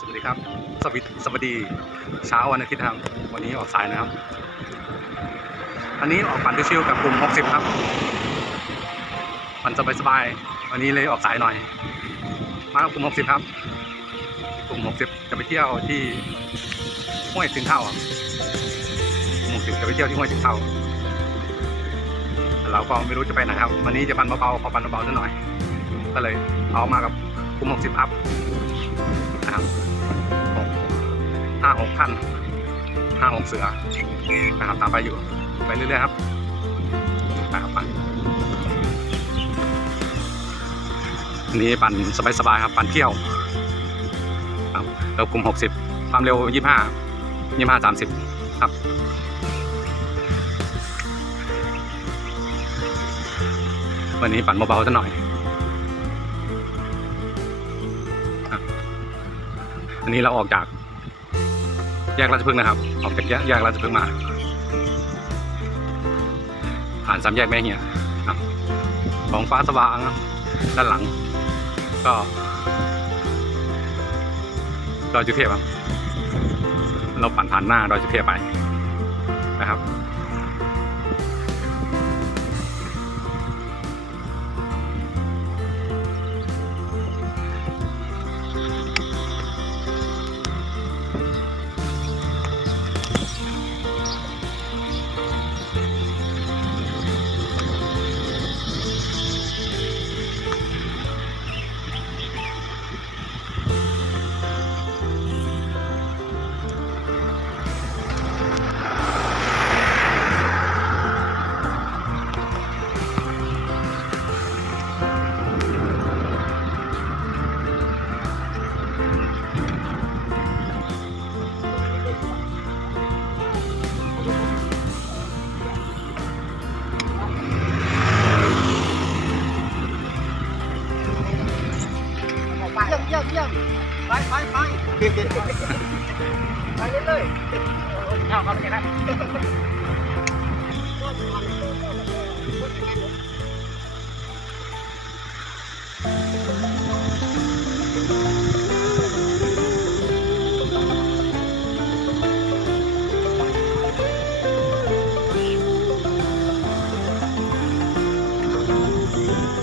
สวัสดีครับ สวัสดีสวัสดีเช้าวันอาทิตย์ครับ วันนี้ออกสายนะครับ อันนี้ออกปั่นชิวๆกับกลุ่ม 60 ครับมันสบายๆ วันนี้เลยออกสายหน่อย มากับกลุ่ม 60 ครับ กลุ่ม 60 จะไปเที่ยวที่ห้วยถึงเท่าครับกลุ่ม 60 จะไปเที่ยวที่ห้วยถึงเท่าแต่เราก็ไม่รู้จะไปไหนครับ วันนี้จะปั่นเบาๆพอปั่นเบาๆสักหน่อย ก็เลยเอามากับกลุ่ม 60ครับนะครับ หกห้าหกขั้นห้าหกเสือนะครับตามไปอยู่ไปเรื่อยๆครับนะครับไปอันนี้ปั่นสบายๆครับปั่นเที่ยวครับแล้วกลุ่มหกสิบความเร็วยี่ห้ายี่ห้าสามสิบครับวันนี้ปั่นเบาๆซะหน่อย อันนี้เราออกจาก แยกราชพฤกษ์นะครับ ออกจากแยกราชพฤกษ์มา ผ่านสามแยกแม่เหี่ยครับของฟ้าสว่างด้านหลัง ก็ดอยจุเทพครับ เราผ่านผ่านหน้าดอยจุเทพไปนะครับ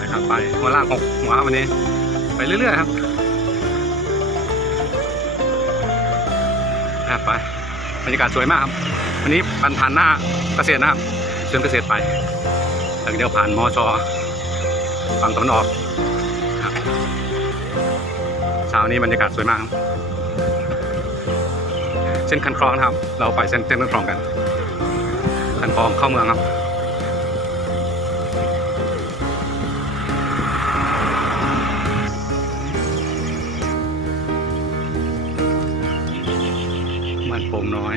นะครับไปหัวล่างหกหัววันนี้ ไปเรื่อยๆครับอะไปบรรยากาศสวยมากครับ วันนี้ผ่านผ่านหน้าเกษตรนะครับเชิญเกษตรไปแล้วเดี๋ยวผ่านมอชอฝั่งตะวันออก เช้านี้บรรยากาศสวยมากครับเส้นคันคลองนะครับ เราไปเส้นเส้นคันคลองกัน คันคลองเข้าเมืองครับมันโป่งน้อย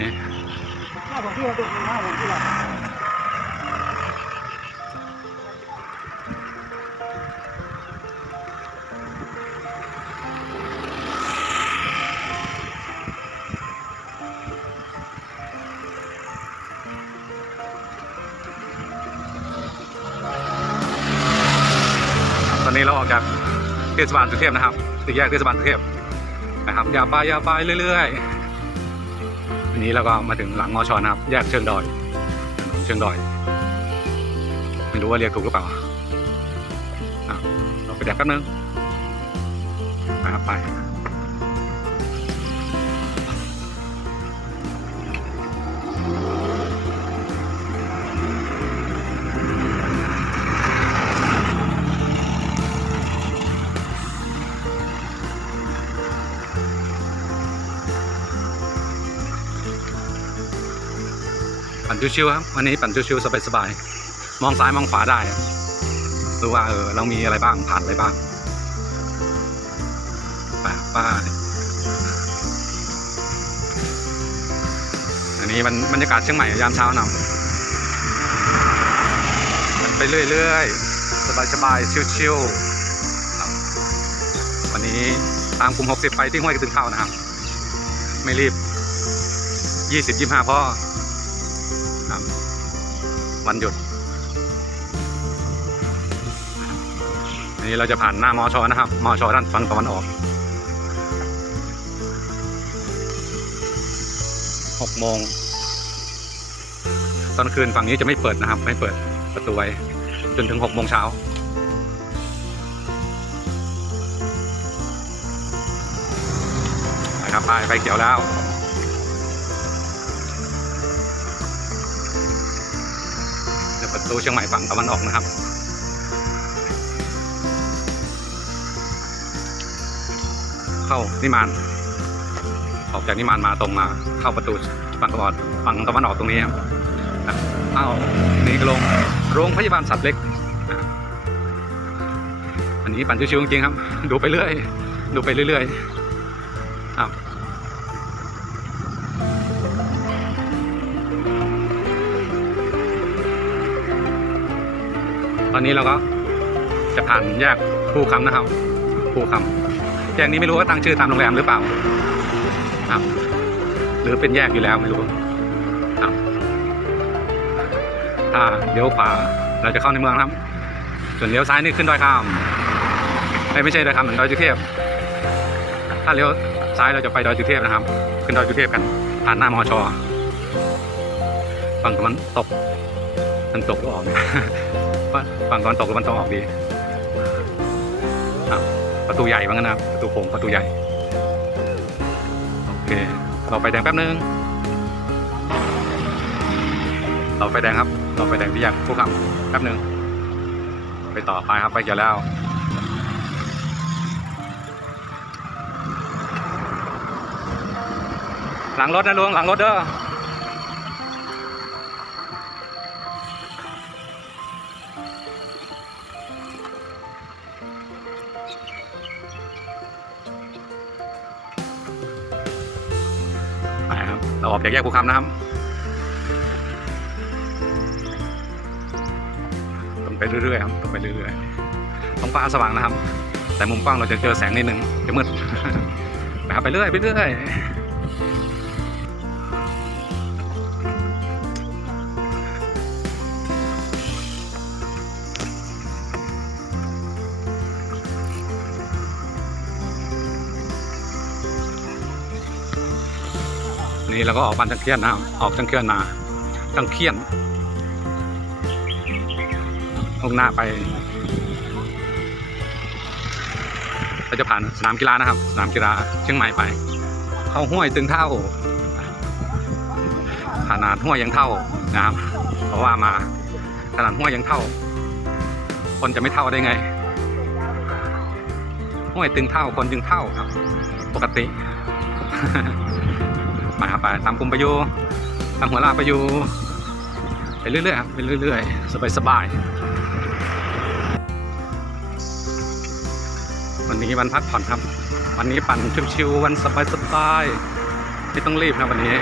ทศบาลสุเทพนะครับสี่แยกเทศบาลสุเทพนะครับอย่าไปอย่าไปเรื่อยๆอันนี้เราก็มาถึงหลังมอชอนะครับ แยกเชิงดอยเชิงดอย ไม่รู้ว่าเรียกถูกหรือเปล่าเราไปแดกแป๊บนึงนะครับไป ชิวๆครับวันนี้ปั่นชิวๆสบายๆมองซ้ายมองขวาได้ดูว่าเออเรามีอะไรบ้างผ่านอะไรบ้างไป้าป้าอันนี้มันบรรยากาศเชียงใหม่ยามเช้านำมันไปเรื่อยๆสบายๆชิวๆครับวันนี้ตามกลุ่ม 60 ไปที่ห้วยกระตึงเข้านะครับ ไม่รีบ 20-25เพราะ วันหยุดอันนี้เราจะผ่านหน้ามอชอนะครับมอชอด้านฝั่งตะวันออกหกโมงตอนคืนฝั่งนี้จะไม่เปิดนะครับ ไม่เปิดประตูไว้ จนถึงหกโมงเช้านะครับไปไฟเขียวแล้ว ประตูเชียงใหม่ฝั่งตะวันออกนะครับ เข้านิมาน ออกจากนิมานมาตรงมา เข้าประตูฝั่งตะวันฝั่งตะวันออกตรงนี้ครับนะเข้านี่ก็ลงโรงพยาบาลสัตว์เล็ก อันนี้ปั่นชิวๆจริงๆครับ ดูไปเรื่อย ดูไปเรื่อยๆครับ ตอนนี้เราก็จะผ่านแยกภูคำนะครับภูคำแยกนี้ไม่รู้ว่าตั้งชื่อตามโรงแรมหรือเปล่าครับ หรือเป็นแยกอยู่แล้วไม่รู้ครับถ้าเลี้ยวขวาเราจะเข้าในเมืองครับ ส่วนเลี้ยวซ้ายนี่ขึ้นดอยคำไม่ไม่ใช่ดอยคำเหมือนดอยจุเทพ ถ้าเลี้ยวซ้ายเราจะไปดอยจุเทพนะครับ ขึ้นดอยจุเทพกันผ่านหน้ามอชอฝั่งตะวันตกมันตกหรือออก เนี่ยฝั่งตะวันตกหรือมันตออกดีประตูใหญ่บ้างนะประตูโค้งประตูใหญ่ โอเค เราไฟแดงแป๊บนึง เราไฟแดงครับ เราไฟแดงที่แยกผู้ขับแป๊บนึง ไปต่อไปครับไปเกี่ยวแล้วหลังรถนะลุงหลังรถเด้อ อกจากแยกภูคำนะครับตรงไปเรื่อยๆครับต้องไปเรื่อยๆท้องฟ้าสว่างนะครับ แต่มุมกล้องเราจะเจอแสงนิดนึงจะมืดนะครับไปเรื่อยไปเรื่อย นี่เราก็ออกบ้านจังเคียนนะครับออกจังเคียนมาจังเคียนมุ่งหน้าไปเราจะผ่านสนามกีฬานะครับ สนามกีฬาเชียงใหม่ไป เข้าห้วยตึงเท่าขนาดห้วยยังเท่านะครับเพราะว่ามาขนาดห้วยยังเท่า คนจะไม่เท่าได้ไงห้วยตึงเท่าคนจึงเท่าครับ ปกติ มาครับไปตามกลุ่มไปอยู่ตามหัวลากไปอยู่ไปเรื่อยๆครับไปเรื่อยๆ สบายๆ วันนี้วันพักผ่อนครับ วันนี้ปั่นชิวๆวันสบายๆไม่ต้องรีบนะวันนี้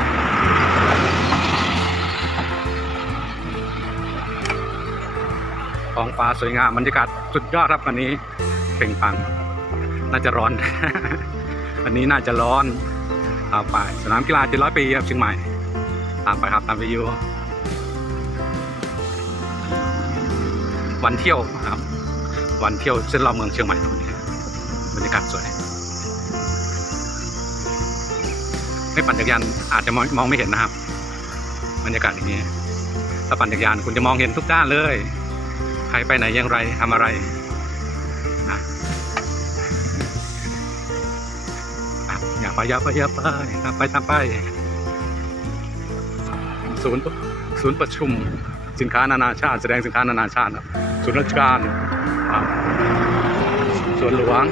ท้องฟ้าสวยงามบรรยากาศสุดยอดครับวันนี้เป่งปัง น่าจะร้อน วันนี้น่าจะร้อน ตามไปสนามกีฬา700ปีครับเชียงใหม่ ตามไปครับตามไปอยู่วันเที่ยวครับ วันเที่ยวเส้นรอบเมืองเชียงใหม่ครับวันนี้บรรยากาศสวยไม่ปั่นจักรยานอาจจะมองมองไม่เห็นนะครับบรรยากาศอย่างนี้ถ้าปั่นจักรยานคุณจะมองเห็นทุกด้านเลย ใครไปไหนอย่างไรทำอะไร ไปย่าไปย่าไปตามไปตามไป ศูนย์ศูนย์ประชุมสินค้านานาชาติ แสดงสินค้านานาชาติครับศูนย์ราชการส่วนหลวง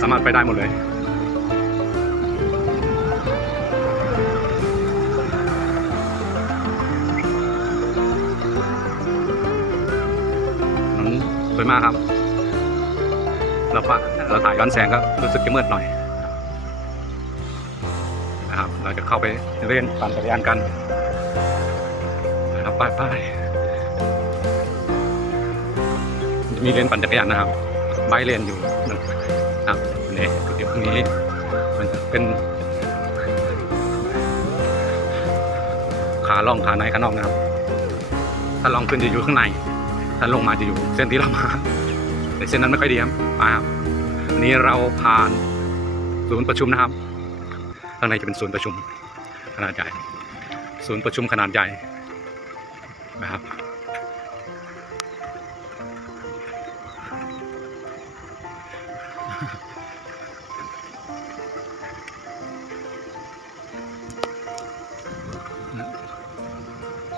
สามารถไปได้หมดเลยอืมสวยมากครับ เราปะเราถ่ายย้อนแสงก็รู้สึกจะมืดหน่อย เข้าไปเล่นปั่นจักรยานกันนะครับไปไปมีเลนปั่นจักรยานนะครับไบค์เลนอยู่นะครับนี่ยเดี๋ยวพรุ่งนี้มันจะเป็น ขาล่องขาในขาน่องนะครับ ถ้าลองขึ้นจะอยู่ข้างใน ถ้าลงมาจะอยู่เส้นที่เรามาแต่เส้นนั้นไม่ค่อยดีครับมาครับอันนี้เราผ่านศูนย์ประชุมนะครับข้างในจะเป็นศูนย์ประชุม ขนาดใหญ่ ศูนย์ประชุมขนาดใหญ่นะครับ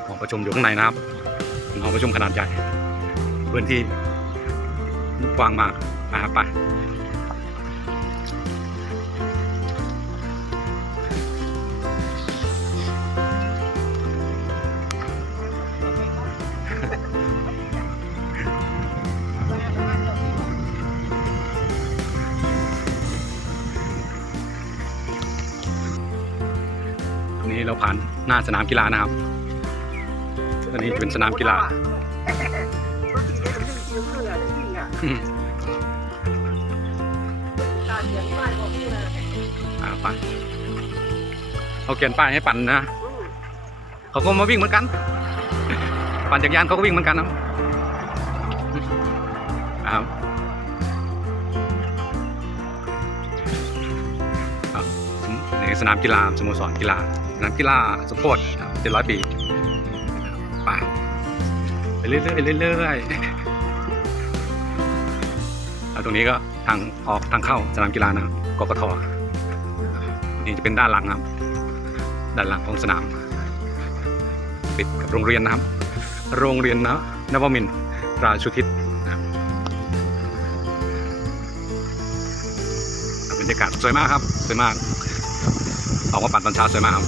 หอประชุมอยู่ข้างในนะครับหอประชุมขนาดใหญ่ พื้นที่กว้างมากนะครับไป นนี้เราผ่านหน้าสนามกีฬานะครับ อันนี้เป็นสนามกีฬาบางทีเนี่ยมันวิ่งคิวขึ้นอะจะวิ่งอะอืมการเขียนป้ายบอกพี่นะอ่าไปเขาเขียนป้ายให้ปั่นนะอืมเขาก็มาวิ่งเหมือนกัน ปั่นจักรยานเขาก็วิ่งเหมือนกันนะอ่าครับครับนี่สนามกีฬาสโมสรกีฬาส นามกีฬาสมโพธิเจ็ดร้อยปีไปไปเรื่อยๆเรื่อยๆแล้วตรงนี้ก็ทางออกทางเข้าสนามกีฬานะครับกกทนี่จะเป็นด้านหลังครับ ด้านหลังของสนาม ติดกับโรงเรียนนะครับ โรงเรียนนะนวมินทราชุทิศบรรยากาศสวยมากครับสวยมาก ออกมาปั่นตอนเช้าสวยมากครับ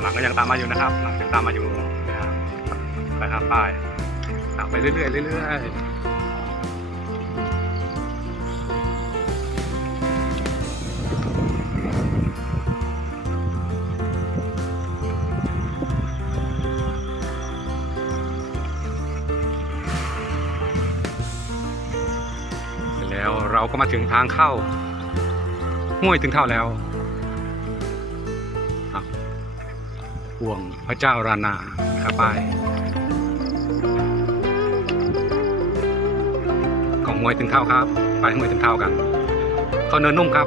หลังก็ยังตามมาอยู่นะครับ หลังยังตามมาอยู่นะครับไปครับป้ายไปเรื่อยๆเรื่อยๆ แล้วเราก็มาถึงทางเข้า ห้วยถึงเท่าแล้วครับห่วงพระเจ้ารานาครับป้ายของมวยถึงเท่าครับ ไปมวยถึงเท่ากัน เขาเนินนุ่มครับ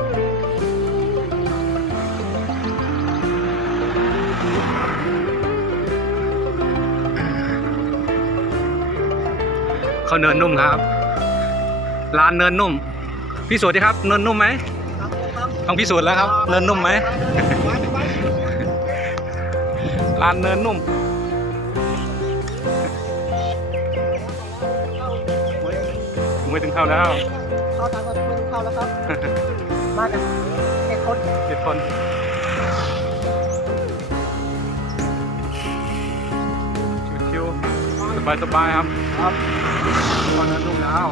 เขาเนินนุ่มครับ ร้านเนินนุ่มพี่สวัสดีครับเนินนุ่มไหมครับครับต้องพิสูจน์แล้วครับ เนินนุ่มไหมไว้ไว้ร้านเนินนุ่มเข้าหวยมวยถึงเข้าแล้วเข้าทางก็เข้าแล้วครับมากันเจ็ดคนเจ็ดคนชิวๆสบายสบายๆครับ ครับวันนั้นนุ่มแล้ว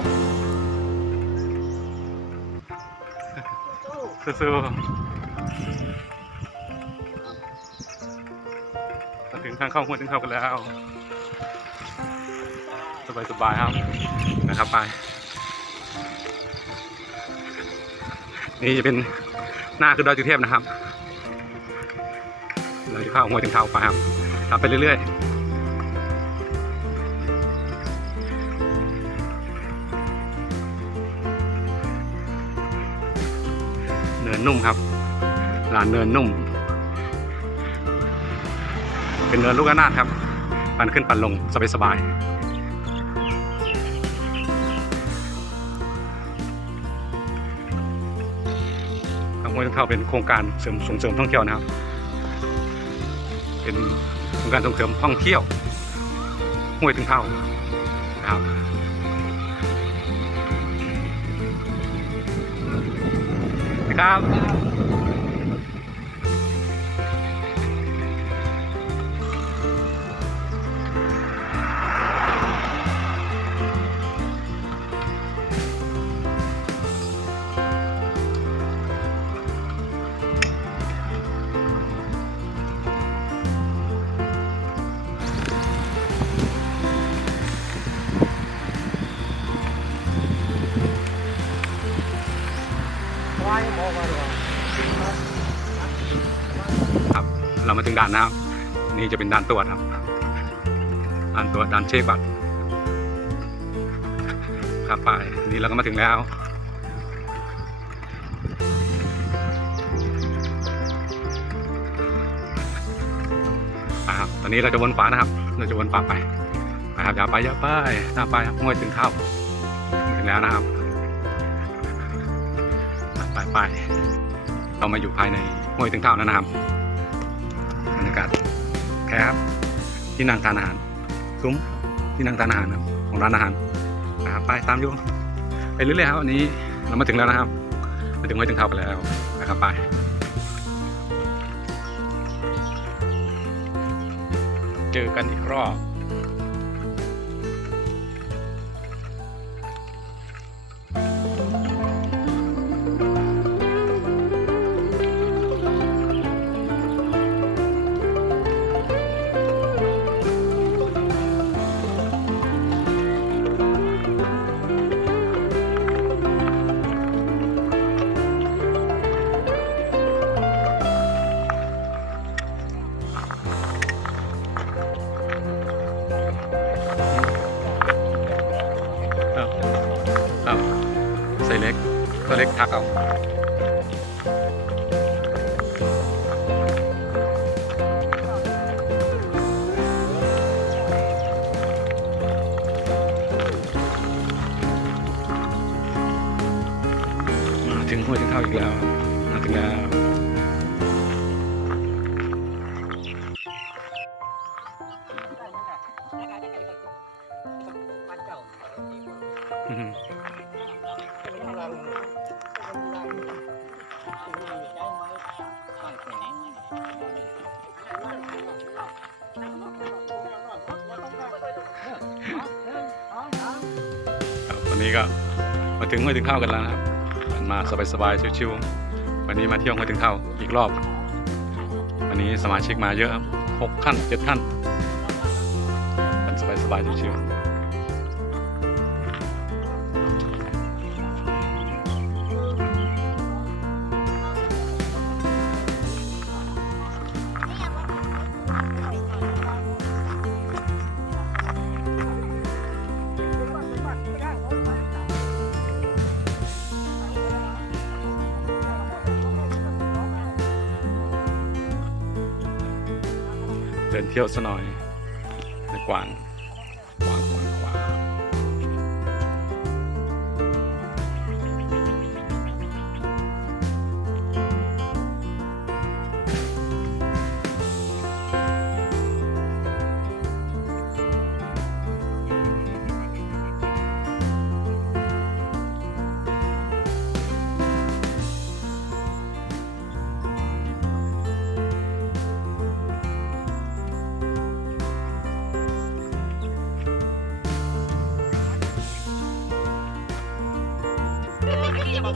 สู้ๆมาถึงทางเข้าหัวถึงเข้ากันแล้วสบายสบายๆครับ นะครับไปนี่จะเป็นหน้าคือดอยสุเทพนะครับ เราจะเข้าหัวถึงเท้าไปครับทำไปเรื่อยๆ นุ่มครับลานเนินนุ่ม เป็นเนินลูกระนาดครับปั่นขึ้นปั่นลงสบายๆทางห้วยถึงเท้าเป็นโครงการเสริมส่งเสริมท่องเที่ยวนะครับ เป็นโครงการส่งเสริมท่องเที่ยวห้วยถึงเท่านะครับ ครับ ครับ เรามาถึงด่านนะครับ นี่จะเป็นด่านตรวจครับ ด่านตรวจด่านเช็คบัตรครับไปนนี้เราก็มาถึงแล้วครับตอนนี้เราจะวนขวานะครับ เราจะวนขวาไปนะครับอย่าไปอย่าไปหน้าไปครับห้วยถึงเข้าถึงแล้วนะครับ เรามาอยู่ภายในห้วยถึงเข้านะครับบรรยากาศแคบที่นั่งทานอาหารซุ้มที่นั่งทานอาหารของร้านอาหารนะครับไปตามยู่ไปเรื่อยๆครับวันนี้เรามาถึงแล้วนะครับมาถึงห้วยถึงเข้ากันแล้วนะครับไปเจอกันอีกรอบ เท่าอีกแล้วมาถึงแล้ววันนี้ก็มาถึงห้วยถึงเท่ากันแล้วนะ สบายๆชิวๆวันนี้มาเที่ยวห้วยถึงเท่าอีกรอบ วันนี้สมาชิกมาเยอะครับหกท่านเจ็ดท่านกันสบายๆชิวๆ เดินเที่ยวซะหน่อย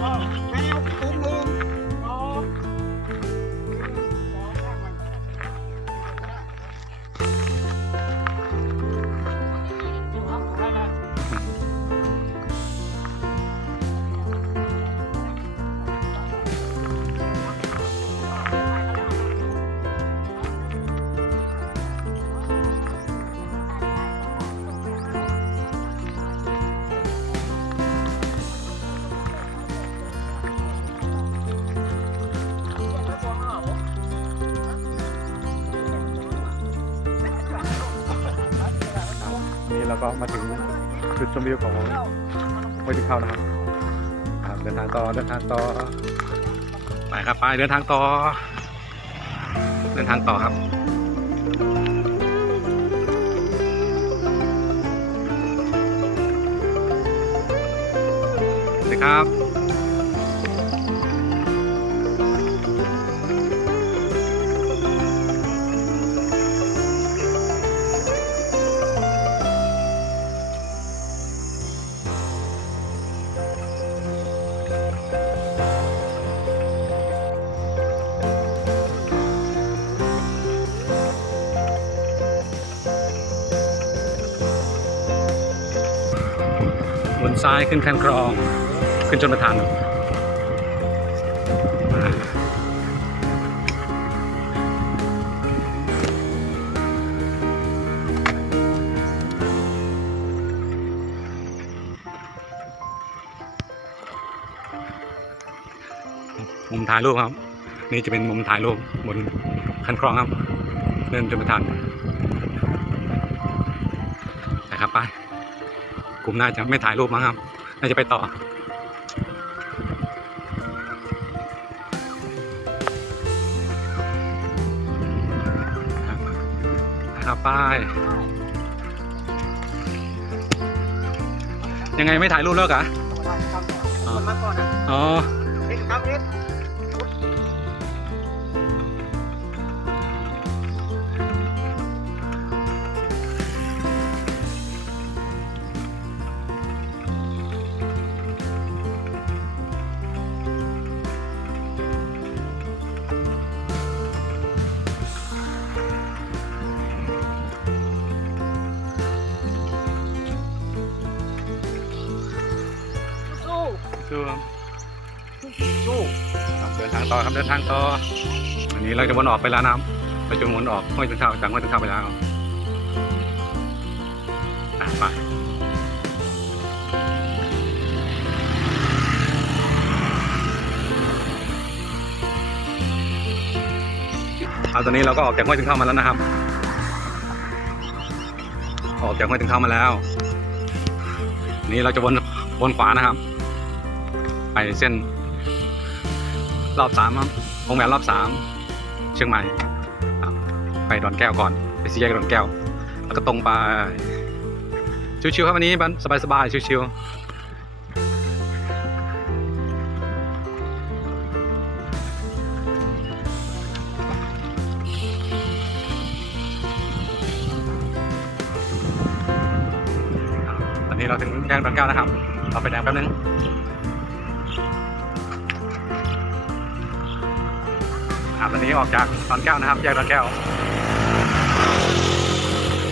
นี่ เราก็มาถึงจุดชมวิวของห้วยถึงเข้านะครับครับ เดินทางต่อเดินทางต่อไปครับไปเดินทางต่อ เดินทางต่อครับสวัสดีครับ บนซ้ายขึ้นแคนครอง ขึ้นจนประธานมุมถ่ายรูปครับ นี่จะเป็นมุมถ่ายรูปบนคันครองครับ เดินจนประธานนะครับไป กลุ่มน่าจะไม่ถ่ายรูปมั้งครับ น่าจะไปต่อนะครับไปยังไงไม่ถ่ายรูปแล้วกะได้ครับคนมาก่อนนะอ๋อเล็กครับเล็ก ต่อครับเดินทางต่ออันนี้เราจะวนออกไปแล้วนะครับเราจะวนออกห้วยถึงเท้าจากห้วยถึงเท้าไปแล้วอะไปเอาตอนนี้เราก็ออกจากห้วยถึงเท้ามาแล้วนะครับ ออกจากห้วยถึงเท้ามาแล้วนนี้เราจะวนวนขวานะครับ ไปเส้น รอบสามครับวงแหวนรอบสามเชียงใหม่ไปดอนแก้วก่อน ไปสี่แยกดอนแก้ว แล้วก็ตรงไป ชิวๆครับวันนี้บันสบายๆชิวๆตอนนี้เราถึงแยกดอนแก้วนะครับ เราไปแดงแป๊บนึง อนนี้ออกจากดอนแก้วนะครับ แยกดอนแก้ว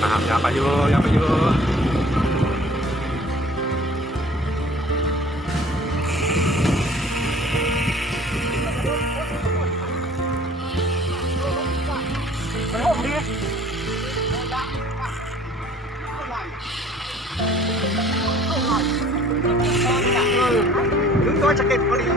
นะครับอย่าไปอยู่อย่าไปอยู่ไปห้องดีถึงตัวจะเก็บพอดี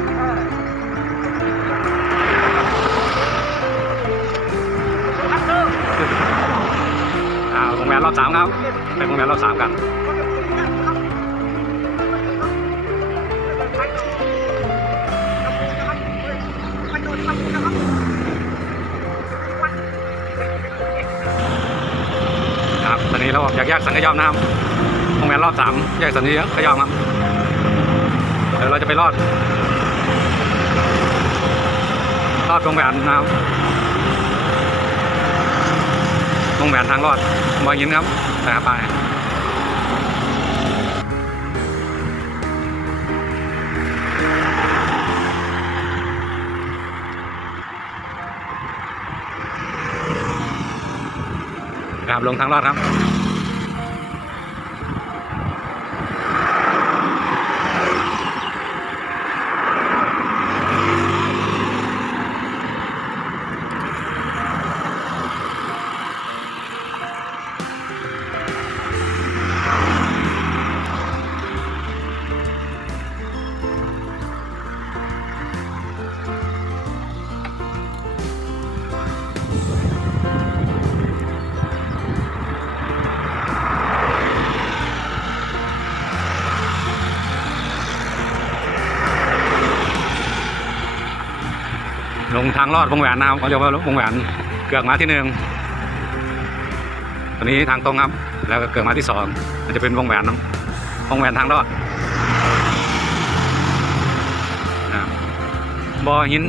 อบสามครับ ไปวงแหวนรอบสามกันครับตอนนี้เราออกจากแยกสังขยอมนะครับวงแหวนรอบสามแยกสังขยอมครับเดี๋ยวเราจะไปรอดรอดวงแหวนนะครับ วงแหวนทางรอดบอยยินครับนะครับไปครับลงทางรอดครับ งทางลอดวงแหวนนะครับเขาเรียกว่าวงแหวนเกือกมาที่หนึ่งตอนนี้ทางตรงครับ แล้วก็เกือกมาที่สองมันจะเป็นวงแหวนวงแหวนทางลอดบ่อหิน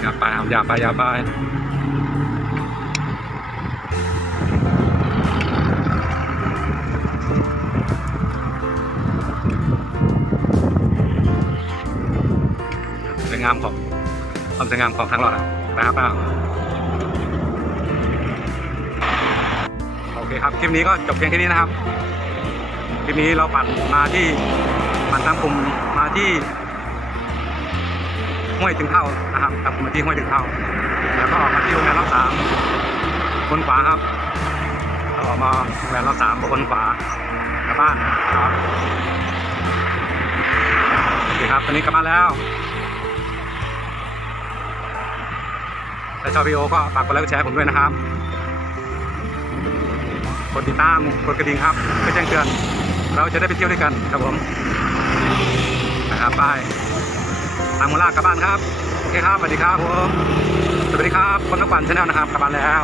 อย่าไปครับอย่าไปอย่าไป วามสวยงามของทางรอดนะครับอ่าโอเคครับ คลิปนี้ก็จบเพียงแค่นี้นะครับ คลิปนี้เราปั่นมาที่ปั่นตามกลุ่มมาที่ห้วยถึงเท่านะครับตามกลุ่มมาที่ห้วยถึงเท่า แล้วก็ออกมาที่โรงแรมรอบสามคนขวาครับออกมาโรงแรมรอบสามคนขวากลับบ้านครับโอเคครับตอนนี้กลับบ้านแล้ว ถ้าชอบวิดีโอก็ฝากกดไลค์กดแชร์ผมด้วยนะครับ กดติดตาม กดกระดิ่งครับเพื่อแจ้งเตือน เราจะได้ไปเที่ยวด้วยกันครับผม นะครับไปตามมูลากกลับบ้านครับ โอเคครับ สวัสดีครับผม สวัสดีครับ คนนักปั่นชาแนลนะครับ กลับบ้านแล้ว